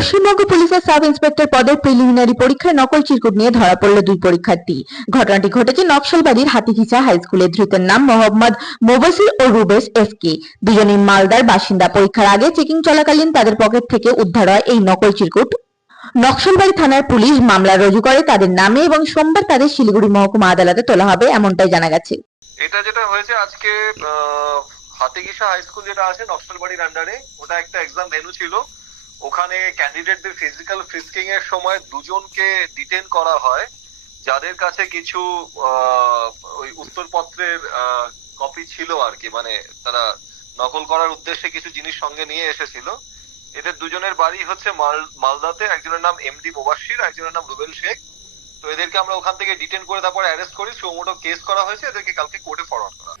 পশ্চিমবঙ্গ পুলিশের sub inspector পদের preliminary পরীক্ষায় নকল চিরকুট নিয়ে ধরা পড়ল দুই পরীক্ষার্থী। ঘটনাটি ঘটেছে নকশালবাড়ির হাতিখিচা হাই স্কুলে ধৃতের নাম মোহাম্মদ মোবাসির ও রুবেশ এস কে দুজনই মালদার বাসিন্দা। পরীক্ষার আগে চেকিং চলাকালীন তাদের পকেট থেকে উদ্ধার হয় এই নকল চিরকুট। নকশালবাড়ি থানার পুলিশ মামলা রুজু করে তাদের নামে এবং সোমবার তাদের শিলিগুড়ি মহকুমা আদালতে তোলা হবে এমনটাই জানা গেছে। এটা যেটা হয়েছে আজকে হাতিগিসা হাই স্কুল যেটা আছে নকশালবাড়ির আন্ডারে ওটা একটা এক্সাম ভেনু ছিল। ওখানে ক্যান্ডিডেটদের ফিজিক্যাল ফ্রিস্কিং এর সময় দুজনকে ডিটেন করা হয়, যাদের কাছে কিছু ওই উত্তরপত্রের কপি ছিল আর কি মানে তারা নকল করার উদ্দেশ্যে কিছু জিনিস সঙ্গে নিয়ে এসেছিল। এদের দুজনের বাড়ি হচ্ছে মাল- মালদাতে, একজনের নাম এমডি মোবাশির, একজনের নাম রুবেল শেখ। তো এদেরকে আমরা ওখান থেকে ডিটেন করে তারপরে অ্যারেস্ট করি, সুমোটো কেস করা হয়েছে, এদেরকে কালকে কোর্টে ফরওয়ার্ড করা